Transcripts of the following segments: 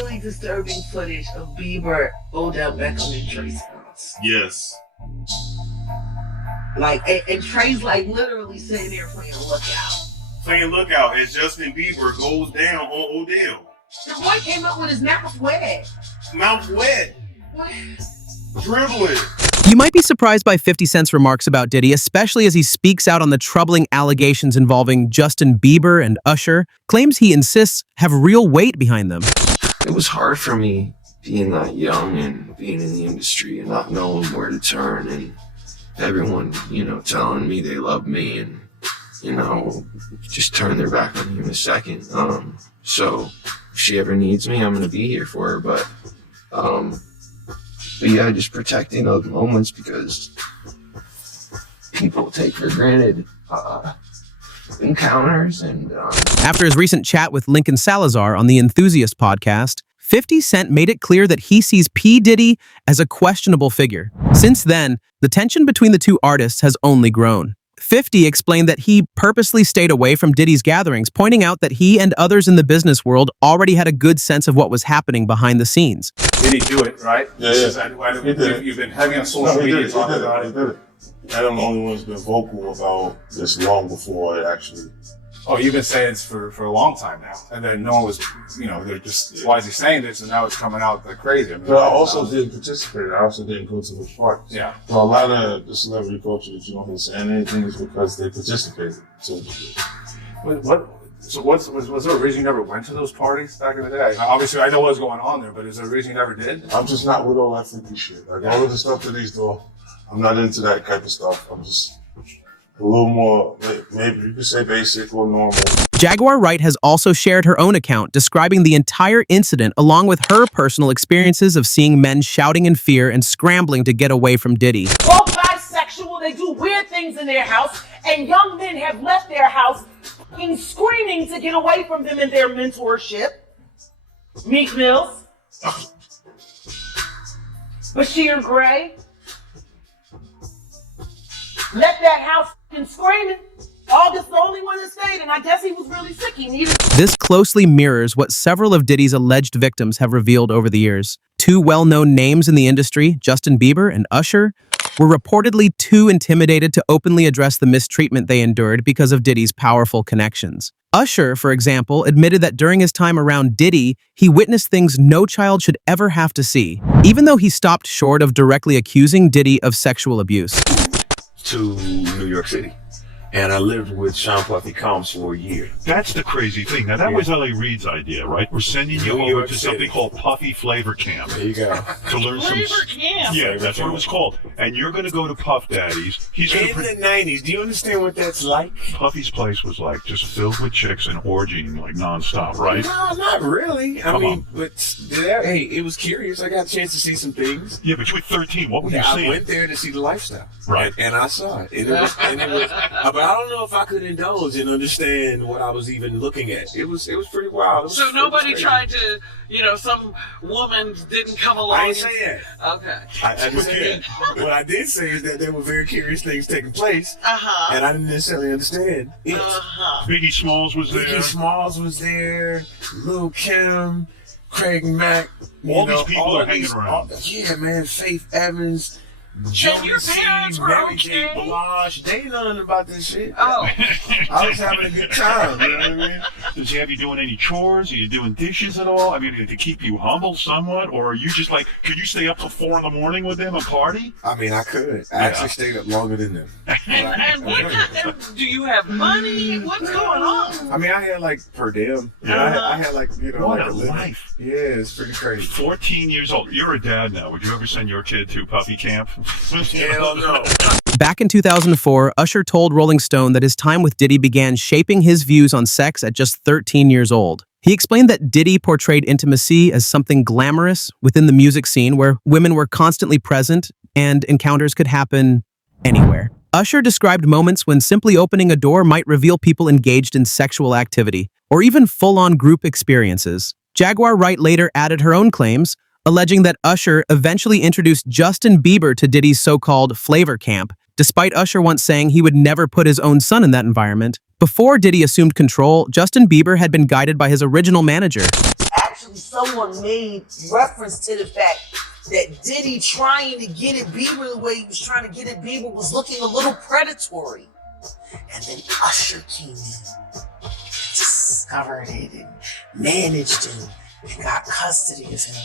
really disturbing footage of Bieber, Odell Beckham, and Trey Songz. Yes. Like, and Trey's like literally sitting there playing Lookout. Playing Lookout as Justin Bieber goes down on Odell. The boy came up with his mouth wet. Mouth wet. What? Dribbling. You might be surprised by 50 Cent's remarks about Diddy, especially as he speaks out on the troubling allegations involving Justin Bieber and Usher, claims he insists have real weight behind them. It was hard for me being that young and being in the industry and not knowing where to turn, and everyone, telling me they love me and, just turn their back on you in a second. So if she ever needs me, I'm going to be here for her. But yeah, just protecting those moments because people take for granted encounters. And After his recent chat with Lincoln Salazar on the Enthusiast podcast, 50 Cent made it clear that he sees P. Diddy as a questionable figure. Since then, the tension between the two artists has only grown. 50 explained that he purposely stayed away from Diddy's gatherings, pointing out that he and others in the business world already had a good sense of what was happening behind the scenes. Did he do it, right? Yeah. You've been heavy on social media talking about it. He did it. And I'm the only one who's been vocal about this long before it actually. Oh, you've been saying this for a long time now. And then no one was, they're just, why is he saying this? And now it's coming out like crazy. But I also didn't participate. I also didn't go to the parties. Yeah. So a lot of the celebrity culture that you don't hear saying anything is because they participated. So was there a reason you never went to those parties back in the day? Obviously, I know what was going on there, but is there a reason you never did? I'm just not with all that freaky shit. Like all of the stuff that he's doing, I'm not into that type of stuff. I'm just a little more, maybe you could say basic or normal. Jaguar Wright has also shared her own account describing the entire incident along with her personal experiences of seeing men shouting in fear and scrambling to get away from Diddy. Both bisexual, they do weird things in their house, and young men have left their house screaming to get away from them in their mentorship. Meek Mills. Bashir Gray. Left that house screaming. August the only one that stayed, and I guess he was really sick. He needed. This closely mirrors what several of Diddy's alleged victims have revealed over the years. Two well-known names in the industry, Justin Bieber and Usher, were reportedly too intimidated to openly address the mistreatment they endured because of Diddy's powerful connections. Usher, for example, admitted that during his time around Diddy, he witnessed things no child should ever have to see, even though he stopped short of directly accusing Diddy of sexual abuse. To New York City. And I lived with Sean Puffy Combs for a year. That's the crazy thing. Now, that was L.A. Reid's idea, right? We're sending you over to something called Puffy Flavor Camp. There you go. To learn some... Flavor Camp? Yeah, that's what it was called. And you're going to go to Puff Daddy's. He's going In the 90s, do you understand what that's like? Puffy's place was like just filled with chicks and orgying like nonstop, right? No, not really. I mean, but hey, it was curious. I got a chance to see some things. Yeah, but you were 13. What were you I seeing? went there to see the lifestyle. Right. And I saw it. And it was but I don't know if I could indulge and understand what I was even looking at. It was pretty wild. So nobody tried to, some woman didn't come along. I didn't say that. Okay. I didn't say that. What I did say is that there were very curious things taking place, Uh-huh. and I didn't necessarily understand it. Biggie Smalls was there. Biggie Smalls was there. Lil' Kim, Craig Mack. All these people are hanging around. Yeah, man. Faith Evans. And your parents were Mary okay? J. Blige. They ain't nothing about this shit. Oh. I was having a good time, you know what I mean? Does he have you doing any chores? Are you doing dishes at all? I mean, to keep you humble somewhat? Or are you just like, could you stay up till 4 a.m. with them and party? I mean, I could. I actually stayed up longer than them. And do you have money? What's going on? I mean, I had like per diem. I had like, What like a living. life. Yeah, it's pretty crazy. 14 years old. You're a dad now. Would you ever send your kid to Puffy Camp? Hell no. Back in 2004, Usher told Rolling Stone that his time with Diddy began shaping his views on sex at just 13 years old. He explained that Diddy portrayed intimacy as something glamorous within the music scene where women were constantly present and encounters could happen anywhere. Usher described moments when simply opening a door might reveal people engaged in sexual activity, or even full-on group experiences. Jaguar Wright later added her own claims, alleging that Usher eventually introduced Justin Bieber to Diddy's so-called flavor camp, despite Usher once saying he would never put his own son in that environment. Before Diddy assumed control, Justin Bieber had been guided by his original manager. Actually actually someone made reference to the fact that Diddy trying to get at Bieber the way he was trying to get at Bieber was looking a little predatory. And then Usher came in, discovered it, and managed him, and got custody of him,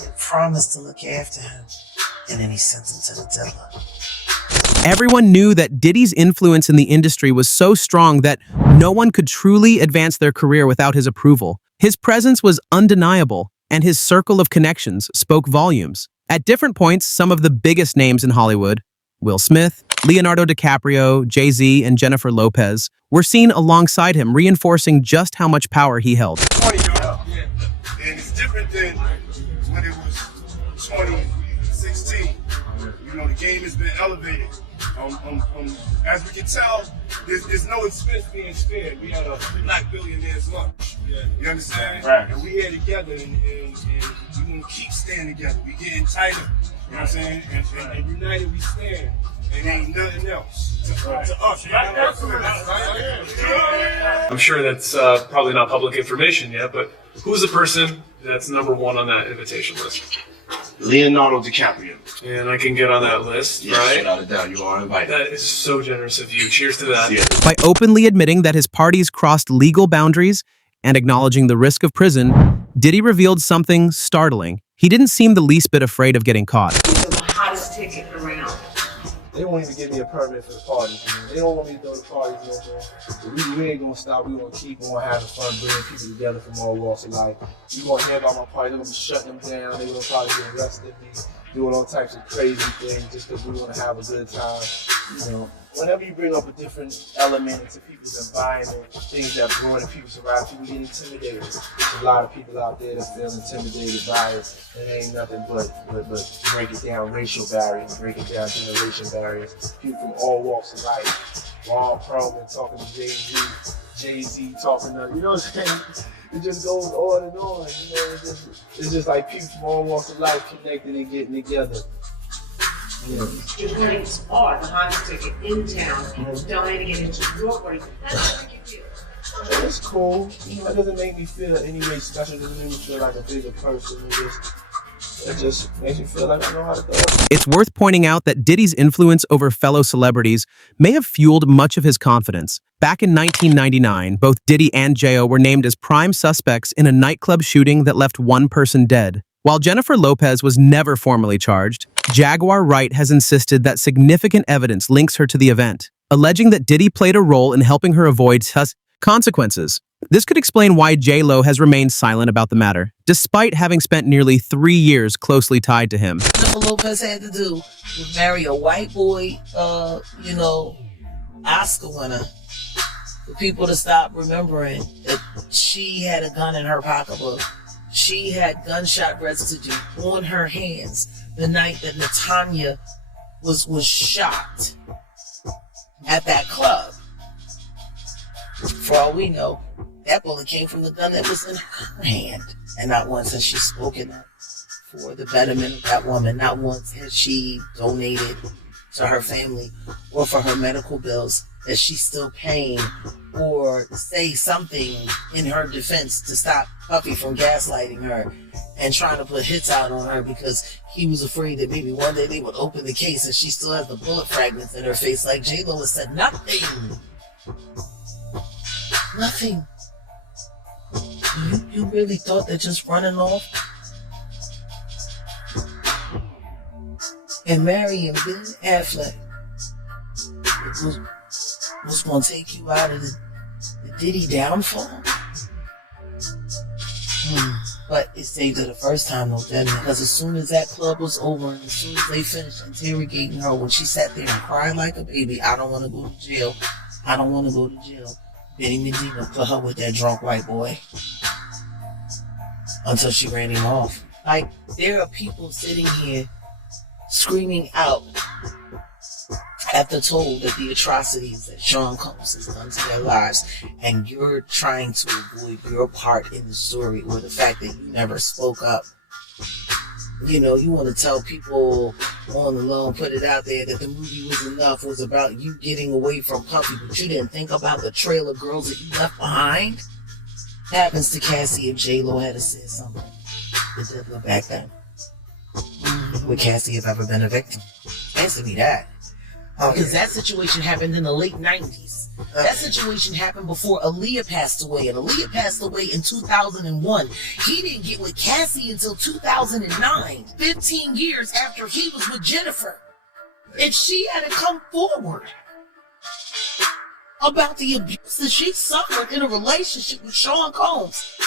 and promised to look after him. And then he sent him to the devil. Everyone knew that Diddy's influence in the industry was so strong that no one could truly advance their career without his approval. His presence was undeniable, and his circle of connections spoke volumes. At different points, some of the biggest names in Hollywood, Will Smith, Leonardo DiCaprio, Jay-Z, and Jennifer Lopez, were seen alongside him, reinforcing just how much power he held. And it's different than when it was 2016. You know, the game has been elevated. As we can tell, there's no expense being spared. We had a black billionaire's lunch. You understand? Right. And we here together, and we're going to keep standing together. We getting tighter. You know what I'm saying? And united we stand. And ain't nothing else to us. I'm sure that's probably not public information yet, but who's the person that's number one on that invitation list? Leonardo DiCaprio. And I can get on that list, Yes, right? without a doubt, you are invited. That is so generous of you. Cheers to that. Yeah. By openly admitting that his parties crossed legal boundaries and acknowledging the risk of prison, Diddy revealed something startling. He didn't seem the least bit afraid of getting caught. The hottest ticket around. They won't even give me a permit for the parties, man. They don't want me to throw the parties no more. But we ain't gonna stop. We gonna keep on having fun, bringing people together from all walks of life. You gonna hear about my party, they're gonna be shutting them down. They're gonna probably get arrested, me doing all types of crazy things just because we wanna have a good time. You know, whenever you bring up a different element into people's environment, things that broaden people's around, people get intimidated. There's a lot of people out there that feel intimidated by it. And it ain't nothing but break it down racial barriers, break it down generation barriers. People from all walks of life. Ron Perlman talking to Jay-Z talking to, you know what I'm saying? It just goes on and on. You know, it's just like people from all walks of life connected and getting together. Yeah. Your parents are the hottest ticket in town. Donating it into your party. That's what you feel. It's cool. You know, it doesn't make me feel any way special. It doesn't make me feel like a bigger person. It just makes me feel like I know how to do it. It's worth pointing out that Diddy's influence over fellow celebrities may have fueled much of his confidence. Back in 1999, both Diddy and J.O. were named as prime suspects in a nightclub shooting that left one person dead. While Jennifer Lopez was never formally charged, Jaguar Wright has insisted that significant evidence links her to the event, alleging that Diddy played a role in helping her avoid consequences. This could explain why J.Lo has remained silent about the matter, despite having spent nearly 3 years closely tied to him. Jennifer Lopez had to do was marry a white boy, Oscar winner. For people to stop remembering that she had a gun in her pocketbook. She had gunshot residue on her hands the night that Natanya was shot at that club. For all we know, that bullet came from the gun that was in her hand. And not once has she spoken up for the betterment of that woman. Not once has she donated to her family or for her medical bills that she's still paying, or say something in her defense to stop Puffy from gaslighting her and trying to put hits out on her because he was afraid that maybe one day they would open the case and she still has the bullet fragments in her face. Like J.Lo has said, nothing. Nothing. You really thought that just running off and marrying Ben Affleck was going to take you out of the Diddy downfall? But it saved her the first time, though, didn't it? Because as soon as that club was over and as soon as they finished interrogating her, when she sat there and cried like a baby, I don't want to go to jail. I don't want to go to jail. Benny Medina put her with that drunk white boy until she ran him off. Like, there are people sitting here screaming out at the toll that the atrocities that Sean Combs has done to their lives, and you're trying to avoid your part in the story or the fact that you never spoke up. You know, you want to tell people on the low, put it out there that the movie Was Enough was about you getting away from Puffy, but you didn't think about the trail of girls that you left behind. happens to Cassie if J-Lo had said something to dip her back then? Would Cassie have ever been a victim? Answer me that. Because that situation happened in the late 90s. That situation happened before Aaliyah passed away, and Aaliyah passed away in 2001. He didn't get with Cassie until 2009, 15 years after he was with Jennifer. If she hadn't come forward about the abuse that she suffered in a relationship with Sean Combs,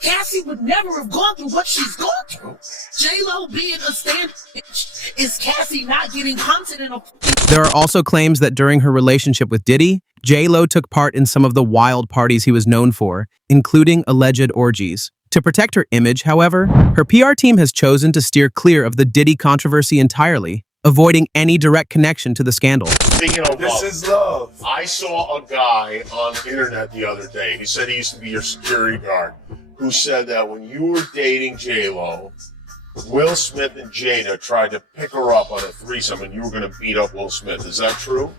Cassie would never have gone through what she's gone through. J-Lo being a stand bitch is Cassie not getting hunted in a... There are also claims that during her relationship with Diddy, J-Lo took part in some of the wild parties he was known for, including alleged orgies. To protect her image, however, her PR team has chosen to steer clear of the Diddy controversy entirely, avoiding any direct connection to the scandal. Speaking of This love, is love. I saw a guy on the internet the other day. He said he used to be your security guard, who said that when you were dating J-Lo, Will Smith and Jada tried to pick her up on a threesome and you were going to beat up Will Smith. Is that true?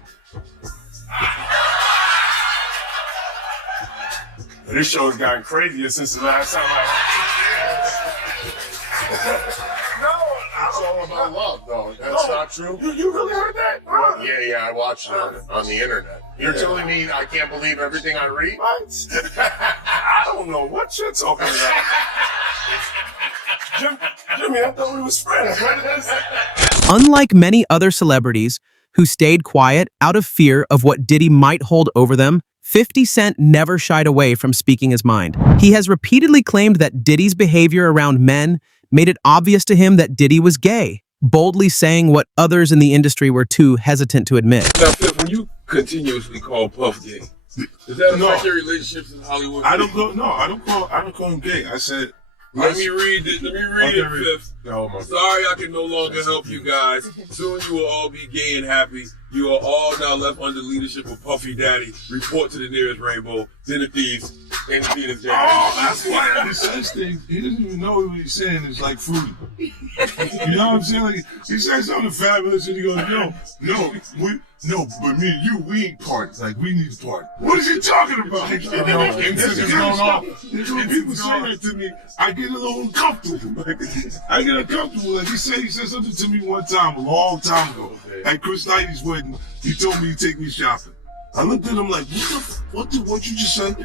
This show has gotten crazier since the last time It's all about love, though. That's not true? You really heard that? Well, yeah, I watched it on the internet. You're telling me I can't believe everything I read? What? I don't know what you're talking about. Jimmy, I thought we was friends. Unlike many other celebrities who stayed quiet out of fear of what Diddy might hold over them, 50 Cent never shied away from speaking his mind. He has repeatedly claimed that Diddy's behavior around men made it obvious to him that Diddy was gay, boldly saying what others in the industry were too hesitant to admit. Now, Fifth, when you continuously call Puff gay, does that affect your relationships in Hollywood? I don't call him gay. I said, Let me read it, Fifth. Sorry I can no longer help you guys. Soon you will all be gay and happy. You are all now left under leadership of Puffy Daddy. Report to the nearest rainbow. Dinner thieves. In the theaters. that's why he says things. He doesn't even know what he's saying is like fruity. You know what I'm saying? Like, he says something fabulous and he goes, but me and you, we ain't part. Like, we need to part. What is he talking about? When people say that to me, I get a little uncomfortable. I get uncomfortable. Like, he said something to me one time, a long time ago, at Chris Knighty's wedding. He told me to take me shopping. I looked at him like, what you just say?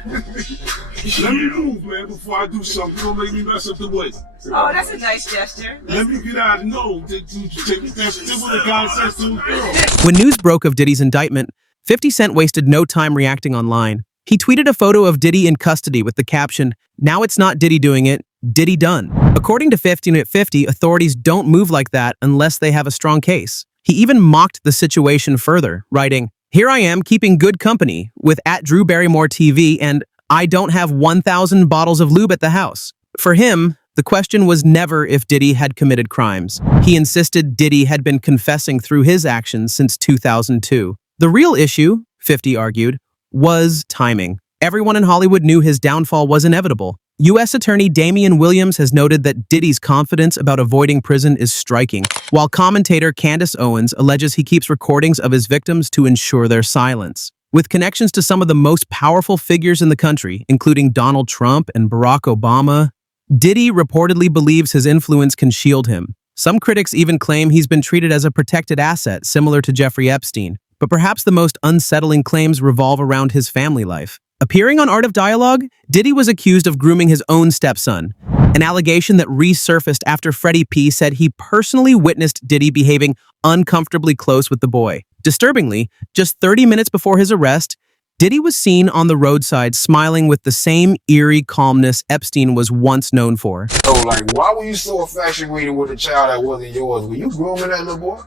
Let me move, man, before I do something. You're gonna make me mess up the wedding. Oh, that's a nice gesture. Let me get out of that's what a guy says to a girl. When news broke of Diddy's indictment, 50 Cent wasted no time reacting online. He tweeted a photo of Diddy in custody with the caption, "Now it's not Diddy doing it, Diddy done." According to 15 at 50, authorities don't move like that unless they have a strong case. He even mocked the situation further, writing, "Here I am keeping good company with @DrewBarrymoreTV and I don't have 1,000 bottles of lube at the house." For him, the question was never if Diddy had committed crimes. He insisted Diddy had been confessing through his actions since 2002. The real issue, 50 argued, was timing. Everyone in Hollywood knew his downfall was inevitable. U.S. Attorney Damian Williams has noted that Diddy's confidence about avoiding prison is striking, while commentator Candace Owens alleges he keeps recordings of his victims to ensure their silence. With connections to some of the most powerful figures in the country, including Donald Trump and Barack Obama, Diddy reportedly believes his influence can shield him. Some critics even claim he's been treated as a protected asset, similar to Jeffrey Epstein. But perhaps the most unsettling claims revolve around his family life. Appearing on Art of Dialogue, Diddy was accused of grooming his own stepson, an allegation that resurfaced after Freddie P said he personally witnessed Diddy behaving uncomfortably close with the boy. Disturbingly, just 30 minutes before his arrest, Diddy was seen on the roadside smiling with the same eerie calmness Epstein was once known for. So, like, why were you so infatuated with a child that wasn't yours? Were you grooming that little boy?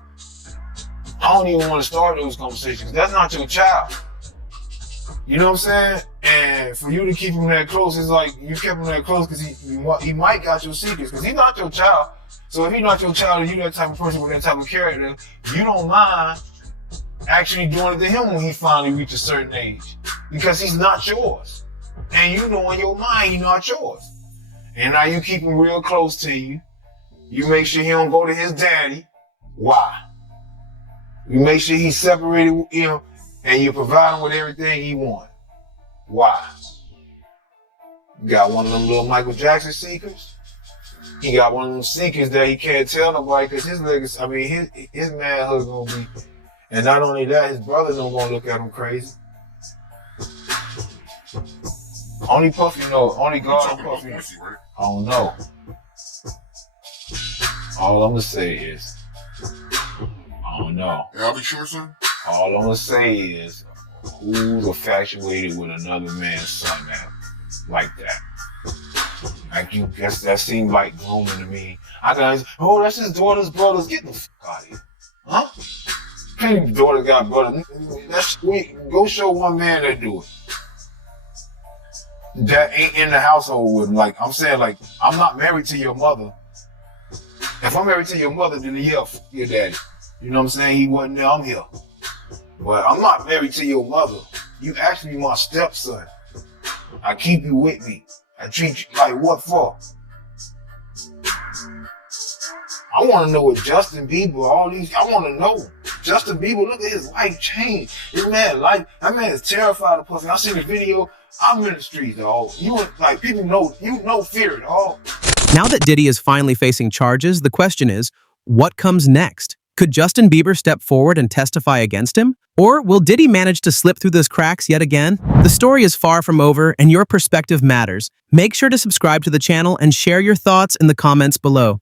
I don't even want to start those conversations. That's not your child. You know what I'm saying? And for you to keep him that close, it's like you kept him that close because he might got your secrets because he's not your child. So if he's not your child and you that type of person with that type of character, you don't mind actually doing it to him when he finally reaches a certain age because he's not yours. And you know in your mind he's not yours. And now you keep him real close to you. You make sure he don't go to his daddy. Why? You make sure he's separated with him and you provide him with everything he wants. Why? You got one of them little Michael Jackson sneakers. He got one of them sneakers that he can't tell nobody because his legacy, I mean, his manhood gonna be. And not only that, his brother don't gonna look at him crazy. Only Puffy know, only God Puffy. I don't know. All I'm gonna say is, I don't know. I'll be sure, son. All I'm gonna say is, who's infatuated with another man's son now, like that? Like you guess that seemed like grooming to me. I got, oh, that's his daughter's brothers. Get the fuck out of here, huh? Plenty of daughters got brothers. That's sweet. Go show one man that do it. That ain't in the household with him. Like I'm saying, like I'm not married to your mother. If I'm married to your mother, then yeah, fuck your daddy. You know what I'm saying? He wasn't there. I'm here. But I'm not married to your mother. You actually my stepson. I keep you with me. I treat you like what for? I want to know what Justin Bieber, all these, I want to know. Justin Bieber, look at his life change. His man life, that man is terrified of Puffy. I seen the video, I'm in the streets, dog. You like, people know, you know fear, dog. Now that Diddy is finally facing charges, the question is, what comes next? Could Justin Bieber step forward and testify against him? Or will Diddy manage to slip through those cracks yet again? The story is far from over, and your perspective matters. Make sure to subscribe to the channel and share your thoughts in the comments below.